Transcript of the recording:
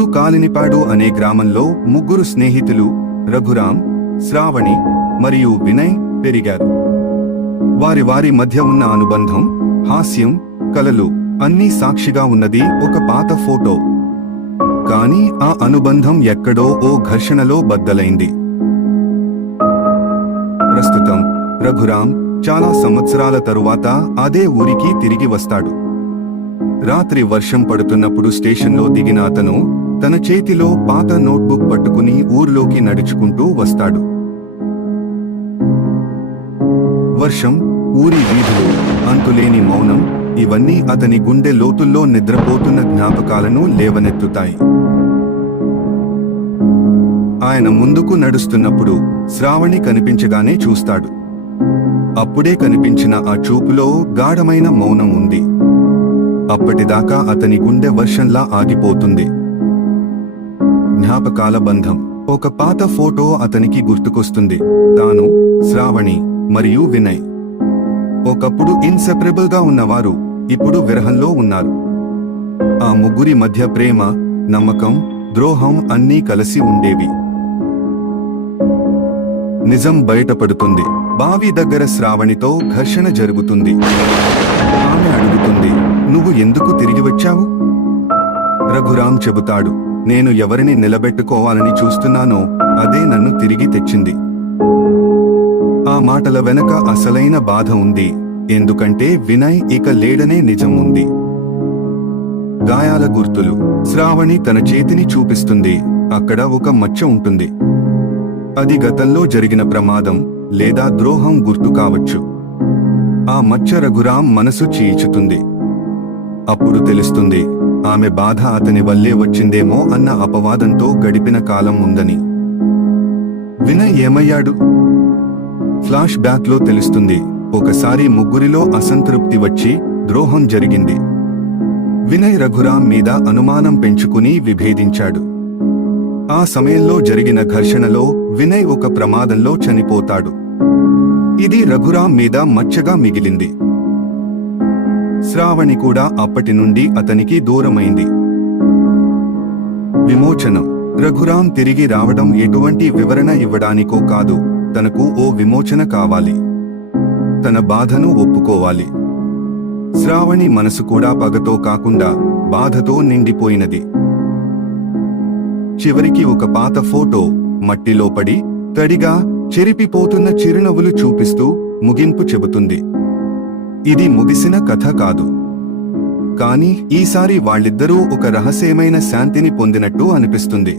ఒకప్పుడు కాలినిపాడు అనే గ్రామంలో ముగ్గురు స్నేహితులు రఘురాం, శ్రావణి మరియు వినయ్ పెరిగారు. వారి మధ్య ఉన్న అనుబంధం, హాస్యం, కలలు అన్నీ సాక్షిగా ఉన్నది ఒక పాత ఫోటో. కానీ ఆ అనుబంధం ఎక్కడో ఓ ఘర్షణలో బద్దలైంది. ప్రస్తుతం రఘురాం చాలా సంవత్సరాల తరువాత అదే ఊరికి తిరిగి వస్తాడు. రాత్రి వర్షం పడుతున్నప్పుడు స్టేషన్లో దిగిన అతను తన చేతిలో పాత నోట్బుక్ పట్టుకుని ఊర్లోకి నడుచుకుంటూ వస్తాడు. వర్షం, ఊరి వీధులు, అంతులేని మౌనం ఇవన్నీ అతని గుండె లోతుల్లో నిద్రపోతున్న జ్ఞాపకాలను లేవనెత్తుతాయి. ఆయన ముందుకు నడుస్తున్నప్పుడు శ్రావణి కనిపించగానే చూస్తాడు. అప్పుడే కనిపించిన ఆ చూపులో గాఢమైన మౌనం ఉంది. అప్పటిదాకా అతని గుండె వర్షంలా ఆగిపోతుంది. జ్ఞాపకాల బంధం. ఒక పాత ఫోటో అతనికి గుర్తుకొస్తుంది. తాను, శ్రావణి మరియు వినయ్ ఒకప్పుడు ఇన్సెపరబుల్ గా ఉన్నవారు ఇప్పుడు విరహంలో ఉన్నారు. ఆ ముగ్గురి మధ్య ప్రేమ, నమ్మకం, ద్రోహం అన్నీ కలిసి ఉండేవి. నిజం బయటపడుతుంది. బావి దగ్గర శ్రావణితో ఘర్షణ జరుగుతుంది. ఆమె అడుగుతుంది, నువ్వు ఎందుకు తిరిగి వచ్చావు? రఘురాం చెబుతాడు, నేను ఎవరిని నిలబెట్టుకోవాలని చూస్తున్నానో అదే నన్ను తిరిగి తెచ్చింది. ఆ మాటల వెనక అసలైన బాధ ఉంది. ఎందుకంటే వినయ్ ఇక లేడనే నిజం ఉంది. గాయాల గుర్తులు. శ్రావణి తన చేతిని చూపిస్తుంది. అక్కడ ఒక మచ్చ ఉంటుంది. అది గతంలో జరిగిన ప్రమాదం లేదా ద్రోహం గుర్తు కావచ్చు. ఆ మచ్చ రఘురాం మనసు చీల్చుతుంది. అప్పుడు తెలుస్తుంది, ఆమె బాధ అతని వల్లే వచ్చిందేమో అన్న అపవాదంతో గడిపిన కాలం ఉందని. వినయ్ ఏమయ్యాడు? ఫ్లాష్ బ్యాక్ లో తెలుస్తుంది. ఒకసారి ముగ్గురిలో అసంతృప్తి వచ్చి ద్రోహం జరిగింది. వినయ్ రఘురాం మీద అనుమానం పెంచుకుని విభేదించాడు. ఆ సమయంలో జరిగిన ఘర్షణలో వినయ్ ఒక ప్రమాదంలో చనిపోతాడు. ఇది రఘురాం మీద మచ్చగా మిగిలింది. శ్రావణి కూడా అప్పటి నుండి అతనికి దూరమైంది. విమోచనం. రఘురాం తిరిగి రావడం ఎటువంటి వివరణ ఇవ్వడానికో కాదు, తనకు ఓ విమోచన కావాలి. తన బాధను ఒప్పుకోవాలి. శ్రావణి మనసు కూడా పగతో కాకుండా బాధతో నిండిపోయినది. చివరికి ఒక పాత ఫోటో మట్టిలో పడి తడిగా చెరిపిపోతున్న చిరునవ్వులు చూపిస్తూ ముగింపు చెబుతుంది. ఇది ముగిసిన కథ కాదు, కానీ ఈసారి వాళ్ళిద్దరూ ఒక రహస్యమైన శాంతిని పొందినట్టు అనిపిస్తుంది.